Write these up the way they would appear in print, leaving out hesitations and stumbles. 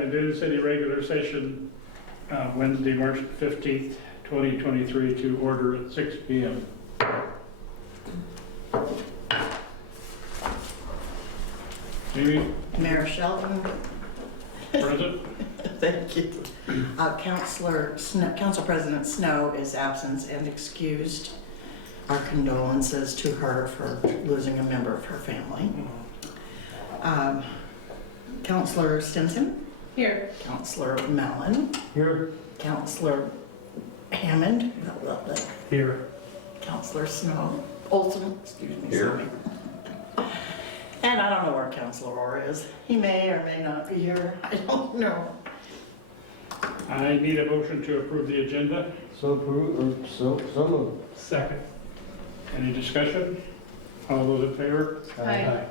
the Dune City regular session, Wednesday, March 15th, 2023, to order at 6 p.m. Jamie, Mayor Sheldon, present? thank you. Council President Snow is absent and excused. Our condolences to her for losing a member of her family. Councilor Stinson, Here. Councilor Mellon, Here. Councilor Hammond, Here. Councilor Olson, excuse me. Here. sorry. And I don't know where Councilor Orr is. He may or may not be here. I don't know. I need a motion to approve the agenda. So approved, or so moved. Second. Any discussion? All those in favor? Aye.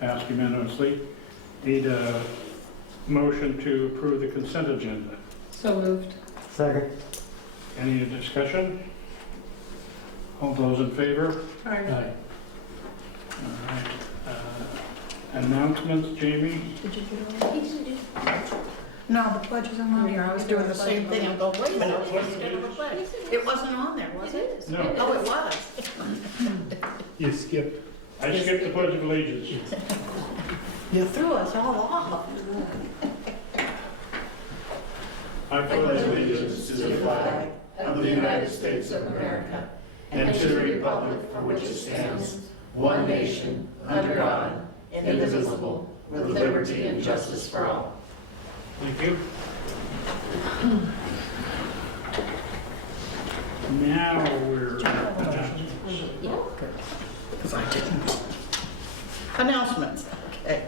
Passed unanimously. Need a motion to approve the consent agenda. So moved. Second. Any discussion? All those in favor? Aye. All right. Announcements, Jamie? Did you do all that? No, the pledge isn't on here. I was doing the same thing. I'm going, wait a minute, it wasn't on there, was it? No. Oh, it was. You skipped. I skipped the Pledge of Allegiance. You threw us all off. I pledge allegiance to the flag of the United States of America and to the republic for which it stands, one nation, under God, indivisible, with liberty and justice for all. Thank you. Now we're Because I didn't. Announcements, okay.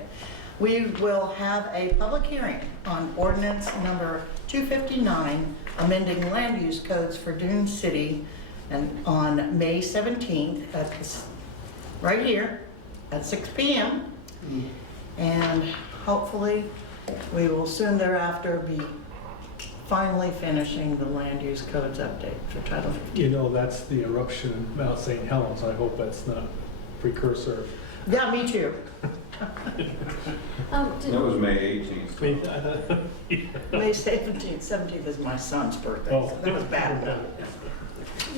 We will have a public hearing on ordinance number 259, amending land use codes for Dune City, and on May 17th at this, right here at 6 p.m. And hopefully we will soon thereafter be finally finishing the land use codes update for Title 15. You know, that's the eruption in Mount St. Helens. I hope that's not precursor. Yeah, me too. That was May 18th. May 17th is my son's birthday, Oh. so that was bad enough.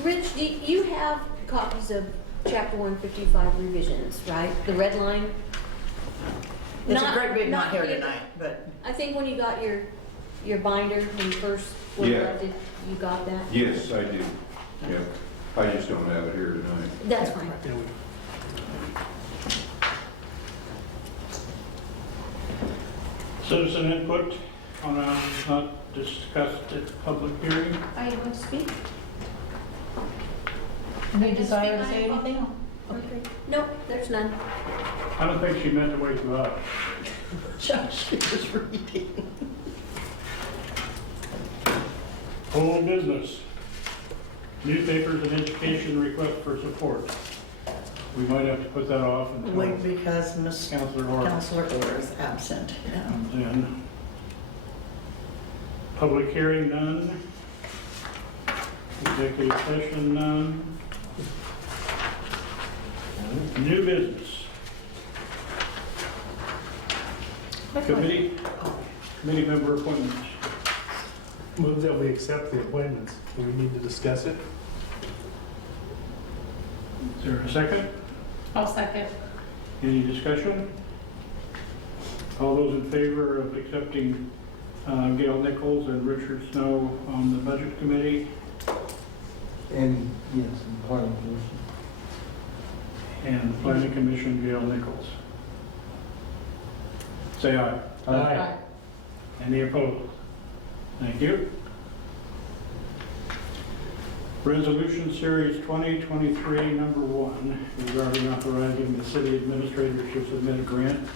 Rich, do you have copies of Chapter 155 revisions, right? The red line? It's a Not- great big not not here here. tonight, but I think when you got your binder, when you first were Yeah. elected, you got that? Yes, I do. Yep. I just don't have it here tonight. That's fine. citizen input on a not discussed at the public hearing. Are you going to speak? Any desire to say anything? Okay. Nope, there's none. I don't think she meant to wake you up. she was reading. Old business. Newspapers and education request for support. We might have to put that off until Wait, because Miss Councilor Orr Councilor Orr is absent. Yeah. comes in. Public hearing, none. Executive session, none. New business. Committee member appointments. Move that we accept the appointments. Do we need to discuss it? Is there a second? I'll second. Any discussion? All those in favor of accepting Gail Nichols and Richard Snow on the Budget Committee? And, yes, and planning commission. And the Planning Commission, Gail Nichols. Say aye. Aye. Any opposed? Thank you. Resolution Series 2023, number 1, regarding authorizing the city administrator to submit a grant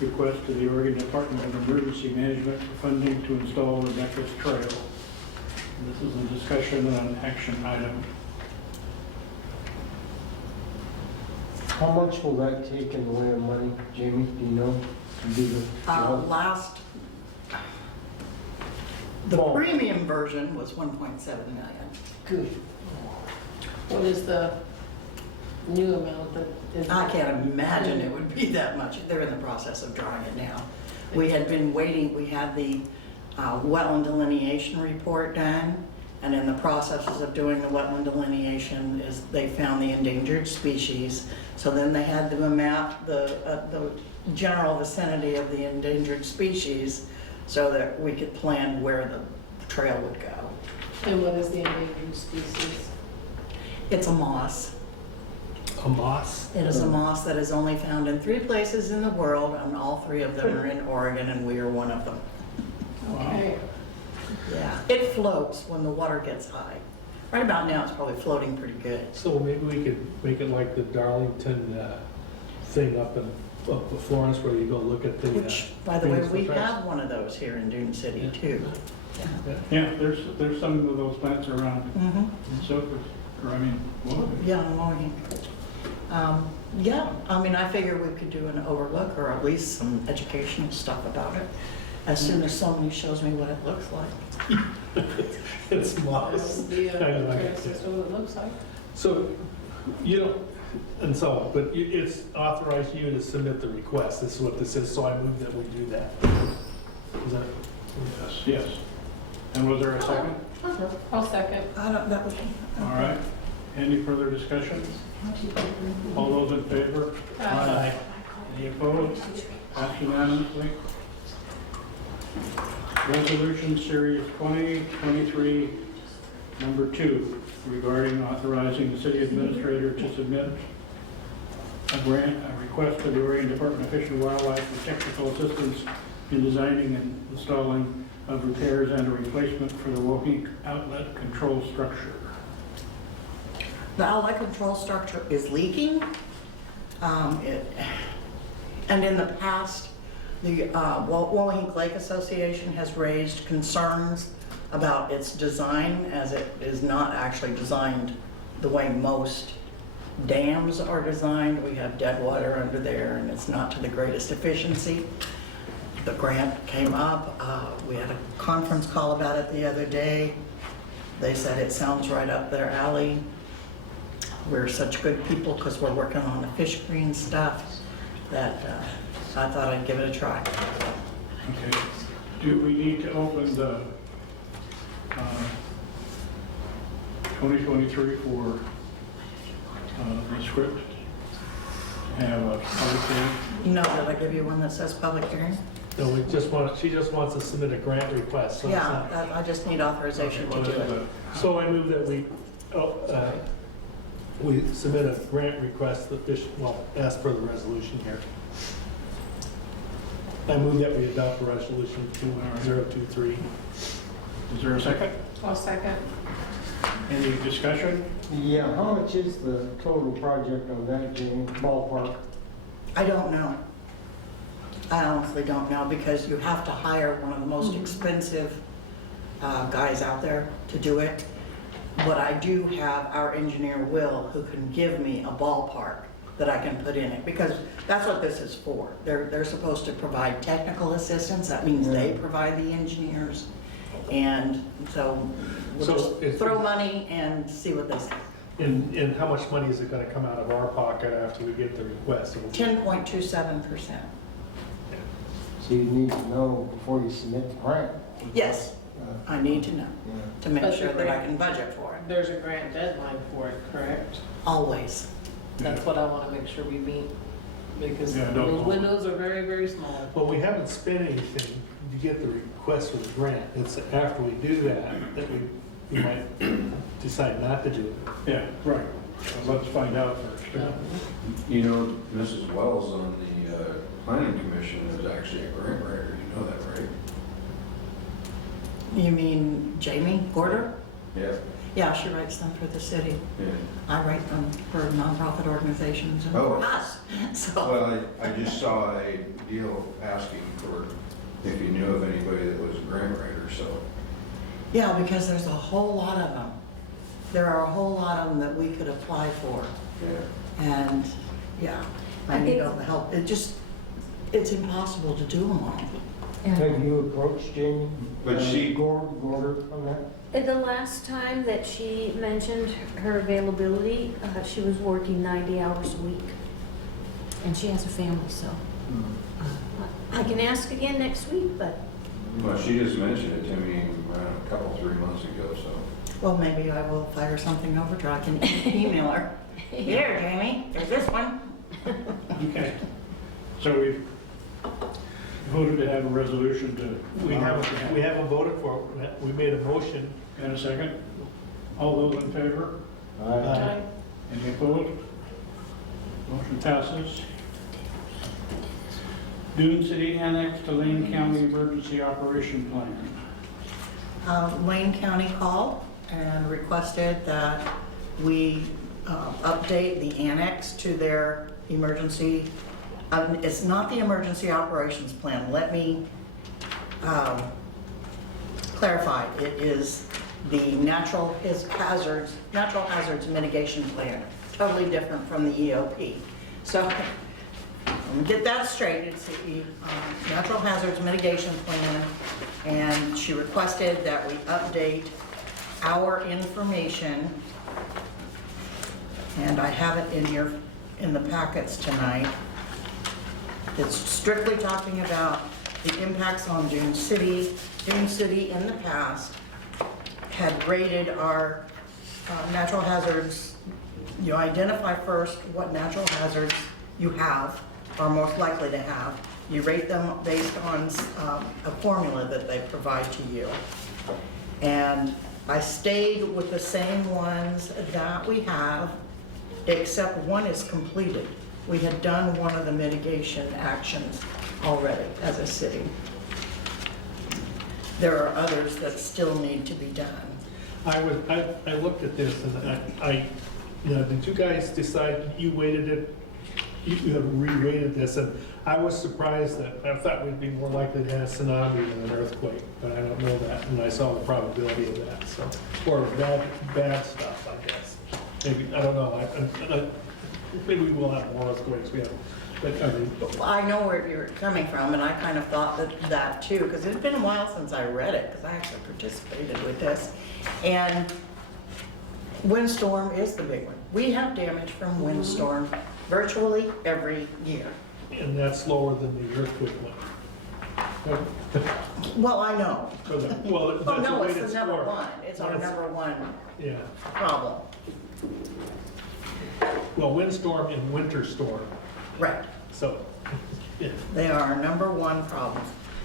request to the Oregon Department of Emergency Management for funding to install Rebecca's Trail. This is a discussion on action item. How much will that take in the way of money, Jamie? Do you know? To do the job? The Well- premium version was 1.7 million. Good. What is the new amount that is? I can't imagine it would be that much. They're in the process of drawing it now. We had been waiting, we had the wetland delineation report done, and in the processes of doing the wetland delineation is they found the endangered species. So then they had to map the general vicinity of the endangered species so that we could plan where the trail would go. And what is the endangered species? It's a moss. A moss? It is a moss that is only found in 3 places in the world, and all 3 of them are in Oregon, and we are one of them. Okay. Yeah, it floats when the water gets high. Right about now, it's probably floating pretty good. So maybe we could make it like the Darlington thing up in Florence where you go look at the. Which, by the way, Venus we flytraps. have one of those here in Dune City Yeah. too. Yeah, there's some of those plants around. So, or I mean, well, Yeah, morning. Yeah, I mean, I figure we could do an overlook or at least some educational stuff about it as soon as somebody shows me what it looks like. It's That moss. would be a Kind of like okay, it. so that's what it looks like. So, you know, and so, but it's authorized you to submit the request. This is what this is, so I move that we do that. Is that? yes. And was there a second? I'll second. I don't, that was. All right. Any further discussion? All those in favor? Aye. Any opposed? Passed unanimously. Resolution Series 2023, number 2, regarding authorizing the city administrator to submit a request to the Oregon Department of Fish and Wildlife for technical assistance in designing and installing of repairs and a replacement for the Woking outlet control structure. The outlet control structure is leaking. And in the past, the Woking Lake Association has raised concerns about its design, as it is not actually designed the way most dams are designed. We have dead water under there, and it's not to the greatest efficiency. The grant came up. We had a conference call about it the other day. They said it sounds right up their alley. We're such good people because we're working on the fish screen stuff that I thought I'd give it a try. Okay. Do we need to open the 2023 for the script? Have a public hearing? No, did I give you one that says public hearing? No, she just wants to submit a grant request. So it's Yeah, not- I just need authorization to What do is it. the- So I move that we submit a grant request that ask for the resolution here. I move that we adopt the resolution 2023. Is there a second? I'll second. Any discussion? Yeah, how much is the total project on that, Jamie, ballpark? I don't know. I honestly don't know because you have to hire one of the most expensive guys out there to do it. But I do have our engineer, Will, who can give me a ballpark that I can put in it, because that's what this is for. They're supposed to provide technical assistance, that means they provide the engineers. And so we'll So just it's- throw money and see what they say. And how much money is it gonna come out of our pocket after we get the request? 10.27%. So you need to know before you submit the grant. Yes, I need to know Yeah. to make But the sure that I grant- can budget for it, There's a grant deadline for it, correct? always. That's what I want to make sure we meet, because Yeah, don't- those windows are very, very small. Well, we haven't spent anything to get the request for the grant. It's after we do that we might decide not to do it. Yeah, right. So let's find out first. You know, Mrs. Wells on the planning commission is actually a grant writer, you know that, right? You mean Jamie Gorder? Yeah. Yeah, she writes them for the city. Yeah. I write them for nonprofit organizations and Oh. for us. So, Well, I just saw a deal asking for if you knew of anybody that was a grant writer, so. yeah, because there's a whole lot of them. There are a whole lot of them that we could apply for. Yeah. And, yeah, I need all the help. It's impossible to do them all. Have you approached Jamie? But she- Gorder on that? The last time that she mentioned her availability, she was working 90 hours a week. And she has a family, so I can ask again next week, but Well, she just mentioned it to me a couple, 3 months ago, so. Well, maybe I will fire something over to her. I can email her. Here, Jamie, there's this one. Okay. So we've voted to have a resolution to. We haven't voted for it. We made a motion. And a second? All those in favor? Aye. Any opposed? Motion passes. Dune City Annex to Lane County Emergency Operation Plan. Lane County called and requested that we update the annex to their emergency, it's not the emergency operations plan. Let me clarify. It is the natural hazards mitigation plan, totally different from the EOP. So get that straight. It's the natural hazards mitigation plan, and she requested that we update our information, and I have it in here in the packets tonight. It's strictly talking about the impacts on Dune City. Dune City in the past had rated our natural hazards. You identify first what natural hazards you have, are most likely to have. You rate them based on a formula that they provide to you. And I stayed with the same ones that we have, except one is completed. We had done one of the mitigation actions already as a city. There are others that still need to be done. I looked at this and did you guys decide, you weighted it, you have re-rated this, and I was surprised that, I thought we'd be more likely to have a tsunami than an earthquake, but I don't know that, and I saw the probability of that, so, or bad stuff, I guess. Maybe, I don't know, maybe we will have more earthquakes, but I mean, I know where you're coming from, and I kind of thought that too, because it's been a while since I read it, because I actually participated with this. And windstorm is the big one. We have damage from windstorm virtually every year. and that's lower than the earthquake one. Well, I know. Well, Oh, that's the no, way it's it's the number scored. one. It's our number one Yeah, problem. well, windstorm and winter storm, Right. so, yeah. They are our number one problem.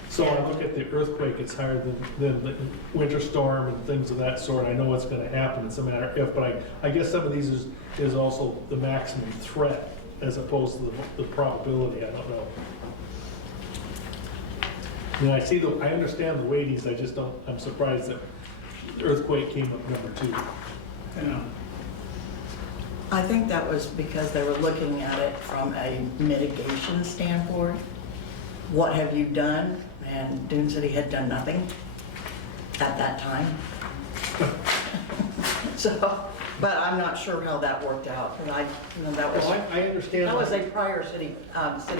So I look at the earthquake, it's higher than the winter storm and things of that sort. I know what's gonna happen, it's a matter of if, but I guess some of these is also the maximum threat as opposed to the probability, I don't know. And I understand the weighties, I just don't, I'm surprised that earthquake came up number 2. Yeah. I think that was because they were looking at it from a mitigation standpoint. What have you done? And Dune City had done nothing at that time. So, but I'm not sure how that worked out. And that was, Well, I understand. that was a prior city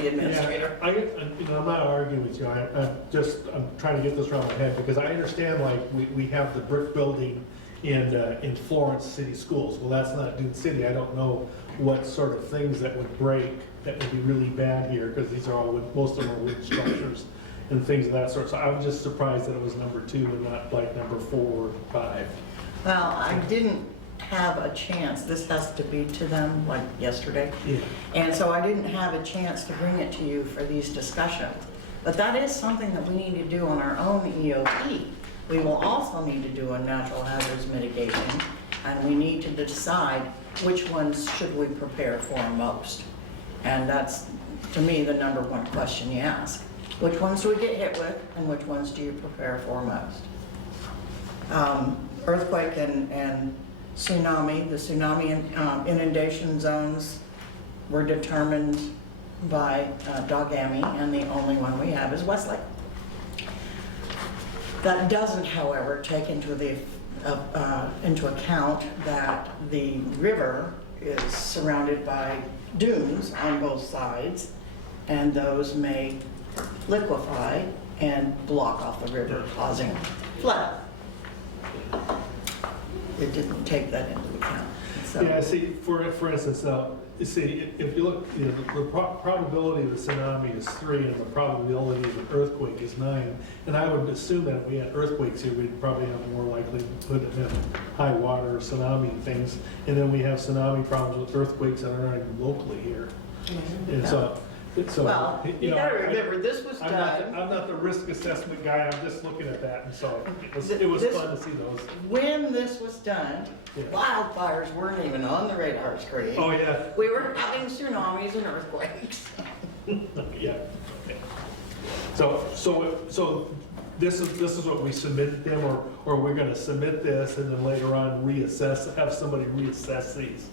administrator. Yeah, I'm not arguing with you, I'm trying to get this around my head, because I understand, like, we have the brick building in Florence City Schools. Well, that's not Dune City, I don't know what sort of things that would break, that would be really bad here, because these are all, most of them are wood structures and things of that sort. So I was just surprised that it was number 2 and not like number 4 or 5. Well, I didn't have a chance, this has to be to them like yesterday. Yeah. And so I didn't have a chance to bring it to you for these discussions. But that is something that we need to do on our own EOP. We will also need to do a natural hazards mitigation, and we need to decide which ones should we prepare for most. And that's, to me, the number one question you ask. Which ones do we get hit with, and which ones do you prepare for most? Earthquake and tsunami, the tsunami inundation zones were determined by Dogami, and the only one we have is Westlake. That doesn't, however, take into account that the river is surrounded by dunes on both sides, and those may liquefy and block off the river, causing flood. It didn't take that into account. So, Yeah, see, for instance, you see, if you look, you know, the probability of a tsunami is 3 and the probability of an earthquake is 9. And I would assume that if we had earthquakes here, we'd probably have more likely to put in high water, tsunami and things. And then we have tsunami problems with earthquakes that aren't even locally here. And so, Well, you you know, gotta remember, this was I'm done not the risk assessment guy, I'm just looking at that, and so it was This- fun to see those. when this was done. Yeah. Wildfires weren't even on the radar screen. Oh, yeah, We were having tsunamis and earthquakes. yeah. Okay. So this is what we submitted them, or we're gonna submit this and then later on reassess, have somebody reassess these?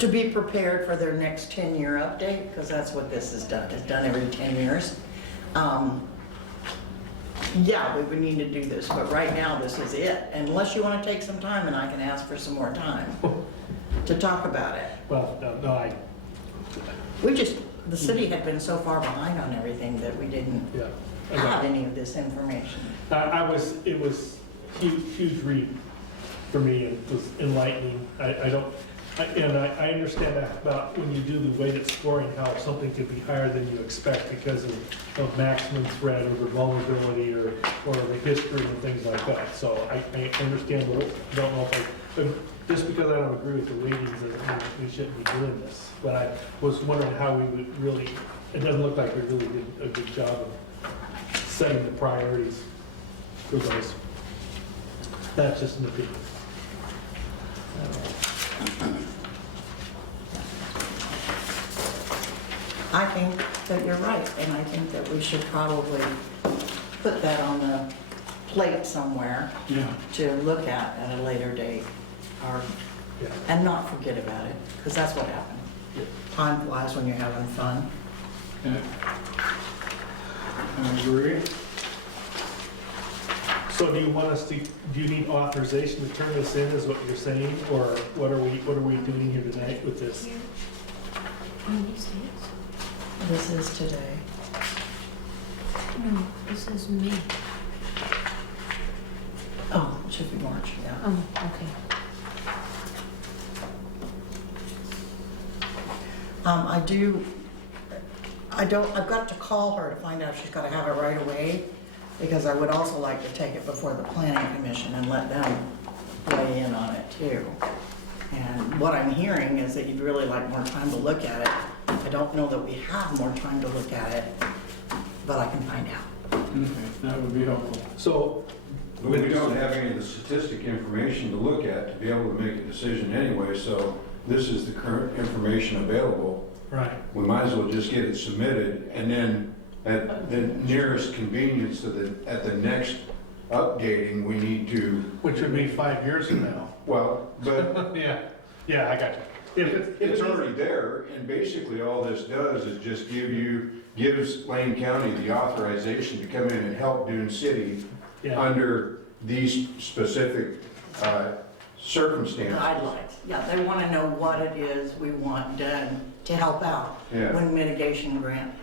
To be prepared for their next 10-year update, because that's what this is done. It's done every 10 years. Yeah, we would need to do this, but right now, this is it. Unless you want to take some time, and I can ask for some more time to talk about it. Well, no, The city had been so far behind on everything that we didn't yeah. I have got it. any of this information. It was huge read for me, and it was enlightening. I understand that about when you do the weighted scoring, how something could be higher than you expect because of maximum threat or the vulnerability or the history and things like that. So I understand, but I don't know but just because I don't agree with the ratings, doesn't mean we shouldn't be doing this. But I was wondering how we would really, it doesn't look like we really did a good job of setting the priorities for those. That's just an opinion. I think that you're right, and I think that we should probably put that on the plate somewhere Yeah. to look at a later date, or, Yeah. and not forget about it, because that's what happened. Time flies when you're having fun. Yeah. I agree. So do you want us to, do you need authorization to turn this in, is what you're saying? Or what are we doing here tonight with this? On these days? This is today. No, this is May. Oh, it should be March, yeah. Oh, okay. I've got to call her to find out if she's got to have it right away, because I would also like to take it before the planning commission and let them weigh in on it too. And what I'm hearing is that you'd really like more time to look at it. I don't know that we have more time to look at it, but I can find out. Okay, that would be helpful. So, But we don't have any of the statistic information to look at to be able to make a decision anyway, so this is the current information available. right, We might as well just get it submitted, and then at the nearest convenience at the next updating, we need to, which would be 5 years from now. well, but Yeah, I got you. If it's already there, and basically all this does is just gives Lane County the authorization to come in and help Dune City Yeah, under these specific circumstances. Guidelines, yeah, they want to know what it is we want done to help out Yeah. when mitigation grants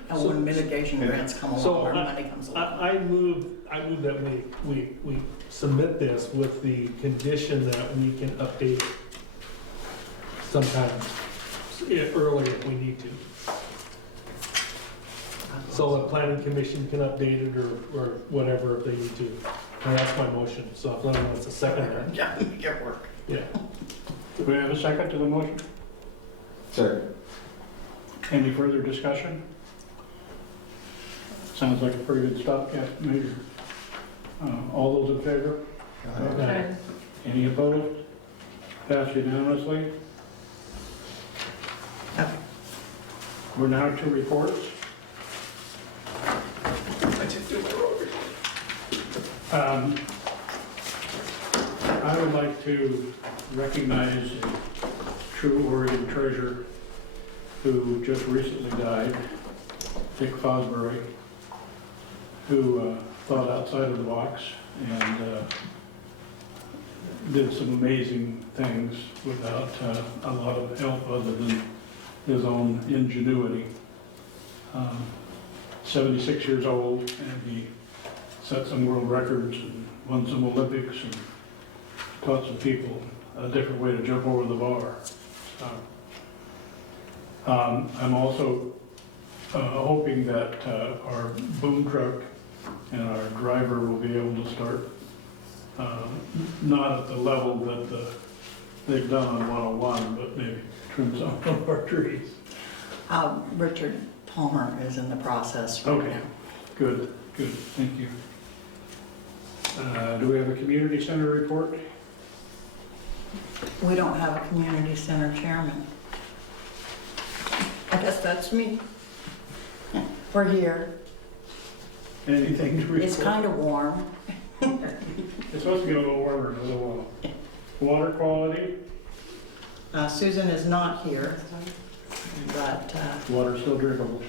come So, along, or money comes along. I move that we submit this with the condition that we can update sometime early if we need to. So the planning commission can update it or whatever if they need to. And that's my motion, so if anyone wants a second, Yeah, make it work. yeah. Do we have a second to the motion? Second. Any further discussion? Sounds like a pretty good stopgap measure. All those in favor? Okay. Any opposed? Passed unanimously. Okay. We're now to reports. I would like to recognize a true Oregon treasure who just recently died, Dick Fosbury, who thought outside of the box and did some amazing things without a lot of help other than his own ingenuity. 76 years old, and he set some world records and won some Olympics and taught some people a different way to jump over the bar. So I'm also hoping that our boom truck and our driver will be able to start, not at the level that they've done on 101, but maybe trim some of our trees. Richard Palmer is in the process right Okay. now. Good, thank you. Do we have a community center report? We don't have a community center chairman. I guess that's me. We're here. Anything to report? It's kind of warm. It's supposed to get a little warmer in a little while. Water quality, Susan is not here, but water still drinkable.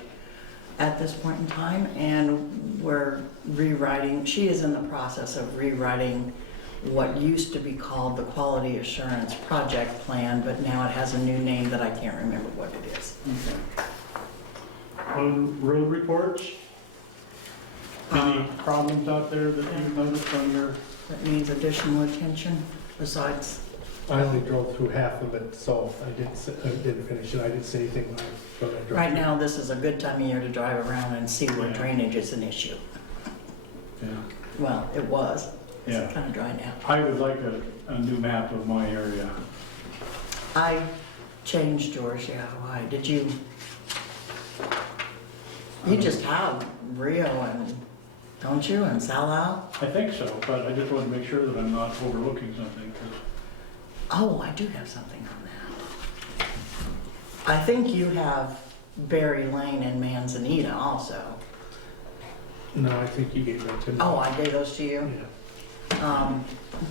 at this point in time, and we're rewriting, she is in the process of rewriting what used to be called the Quality Assurance Project Plan, but now it has a new name that I can't remember what it is. On road reports, any problems out there that you've noticed on your, That needs additional attention besides, I only drove through half of it, so I didn't finish it. I didn't say anything when I drove. right now, this is a good time of year to drive around and see where Yeah. drainage is an issue. yeah. Well, it was. Yeah. It's kind of dry now. I would like a new map of my area. I changed yours, yeah, why? Did you? You just have Rio and, don't you, and Salal? I think so, but I just want to make sure that I'm not overlooking something, 'cause Oh, I do have something on that. I think you have Berry Lane and Manzanita also. No, I think you gave that to me. Oh, I gave those to you? Yeah.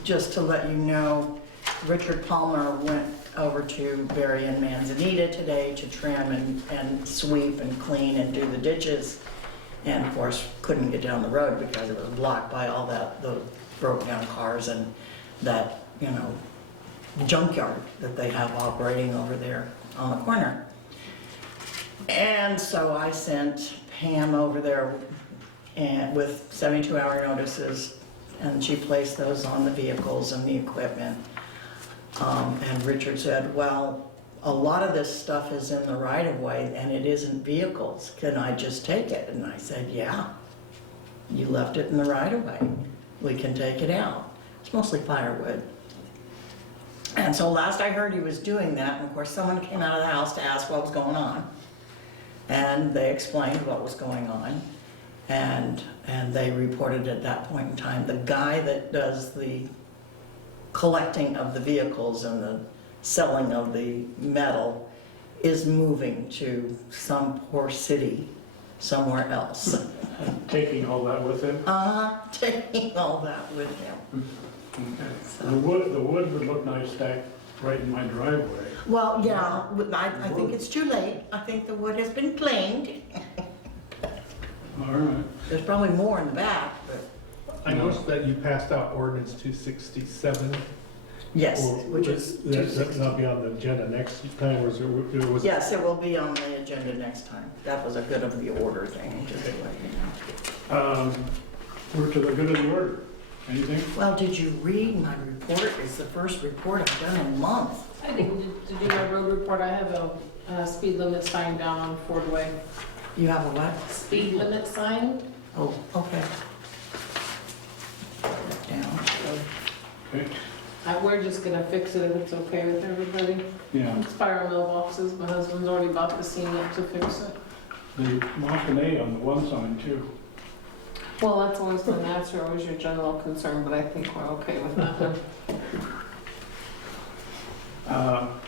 Just to let you know, Richard Palmer went over to Berry and Manzanita today to trim and sweep and clean and do the ditches. And of course, couldn't get down the road because it was blocked by all the broke down cars and that, junkyard that they have operating over there on the corner. And so I sent Pam over there and with 72-hour notices, and she placed those on the vehicles and the equipment. And Richard said, well, a lot of this stuff is in the right of way and it isn't vehicles. Can I just take it? And I said, yeah, you left it in the right of way. We can take it out. It's mostly firewood. And so last I heard he was doing that, and of course someone came out of the house to ask what was going on. And they explained what was going on. And they reported at that point in time, the guy that does the collecting of the vehicles and the selling of the metal is moving to some poor city somewhere else. taking all that with him. Taking all that with him. Okay. The wood would look nice stacked right in my driveway. Well, yeah, I think it's too late. I think the wood has been cleaned. All right. There's probably more in the back, but I noticed that you passed out ordinance 267. yes, or- which is That'll 260. be on the agenda next time, or was it? Yes, it will be on the agenda next time. That was a good of the order thing, just to let you know. We're to the good of the order. Anything? Well, did you read my report? It's the first report I've done in months. I think to do my road report, I have a speed limit sign down on Ford Way. You have a what? Speed limit sign? Oh, okay. Down. Okay. We're just gonna fix it if it's okay with everybody. Yeah. It's by our mailboxes, my husband's already bought the cement to fix it. They lost an A on the one sign too. Well, that's always been answer, always your general concern, but I think we're okay with that one.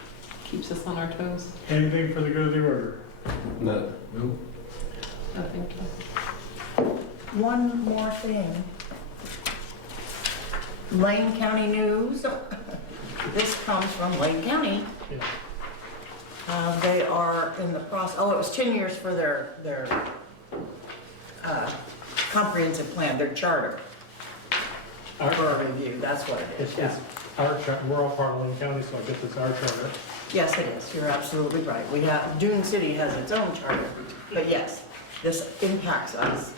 Keeps us on our toes. Anything for the good of the order? No. I think. One more thing. Lane County News. This comes from Lane County. They are in the process, it was 10 years for their comprehensive plan, their charter for a review, that's what it is, It's yeah. our charter, we're all part of Lane County, so I guess it's our charter. Yes, it is, you're absolutely right. Dune City has its own charter, but yes, this impacts us.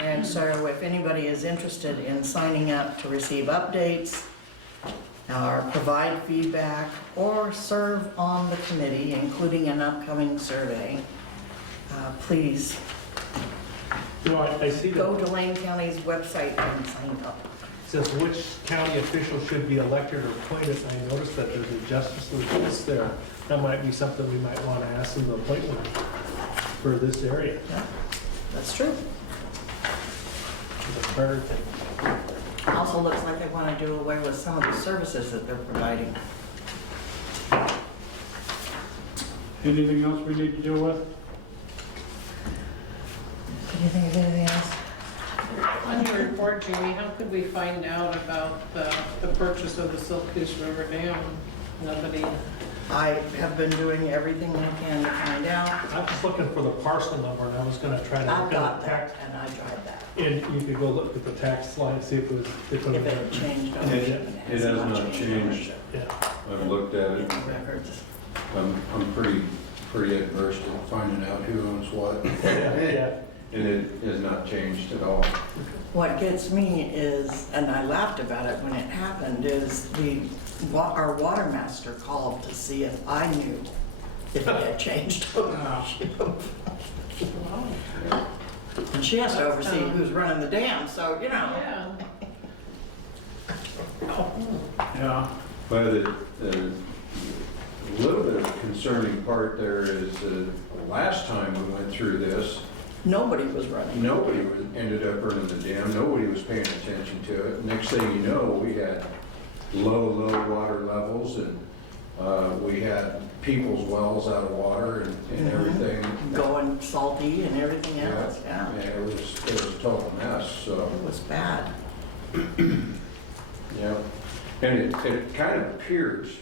And so if anybody is interested in signing up to receive updates or provide feedback, or serve on the committee, including an upcoming survey, please You know, I see go that to Lane County's website and sign up. it says which county official should be elected or appointed. I noticed that there's a justice of the peace there. That might be something we might want to ask them to appoint one for this area. Yeah, that's true. It's a fair thing. Also looks like they want to do away with some of the services that they're providing. Anything else we need to deal with? Can you think of anything else? On your report, Jamie, how could we find out about the purchase of the Silkus River Dam? Nobody, I have been doing everything I can to find out. I'm just looking for the parcel number, and I was gonna try to I've look got at the tax. that, and I tried that. And you could go look at the tax slide, see if it was, if If it had changed ownership, and It has not changed. ownership. Yeah, I've looked at it. Records. I'm pretty adverse to finding out who owns what. yeah. And it has not changed at all. What gets me is, and I laughed about it when it happened, is our water master called to see if I knew if it had changed ownership. And she has to oversee who's running the dam, so, you know. yeah. Yeah. But the little bit of concerning part there is last time we went through this, Nobody was running. nobody ended up running the dam, nobody was paying attention to it. Next thing you know, we had low water levels, and we had people's wells out of water and everything. Going salty and everything else, yeah. It was a total mess, so, It was bad. yeah. And it kind of appears,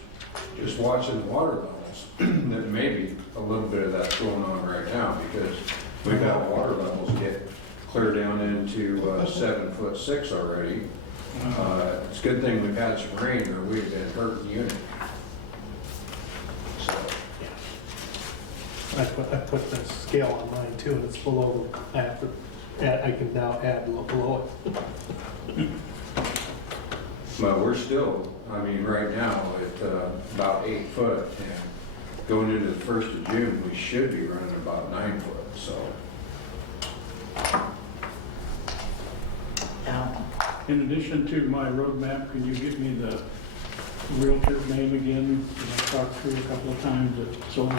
just watching the water levels, that maybe a little bit of that's going on right now, because we've got water levels get clear down into 7'6" already. It's a good thing we've had some rain, or we'd have been hurting unit. So, I put the scale on mine too, and it's below, I can now add below it. but we're still, I mean, right now, at about 8 foot, and going into the 1st of June, we should be running about 9 foot, so. Yeah. In addition to my roadmap, can you give me the realtor's name again? That I talked to a couple of times that sold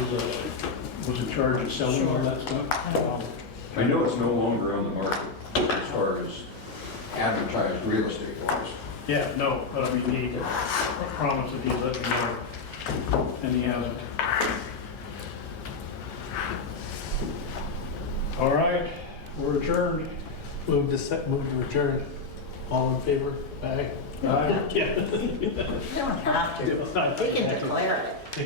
was in charge of selling all that stuff? I know it's no longer on the market as far as advertised real estate goes. Yeah, no, but I mean, he promised that he'd let me know, and he hasn't. All right, we're adjourned. Move to adjourn. All in favor? Aye. Aye. Yeah. You don't have to. They can declare it.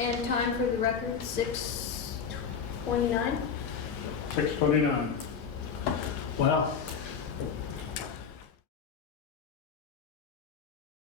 And time for the record, 6:29? 6:29. Wow,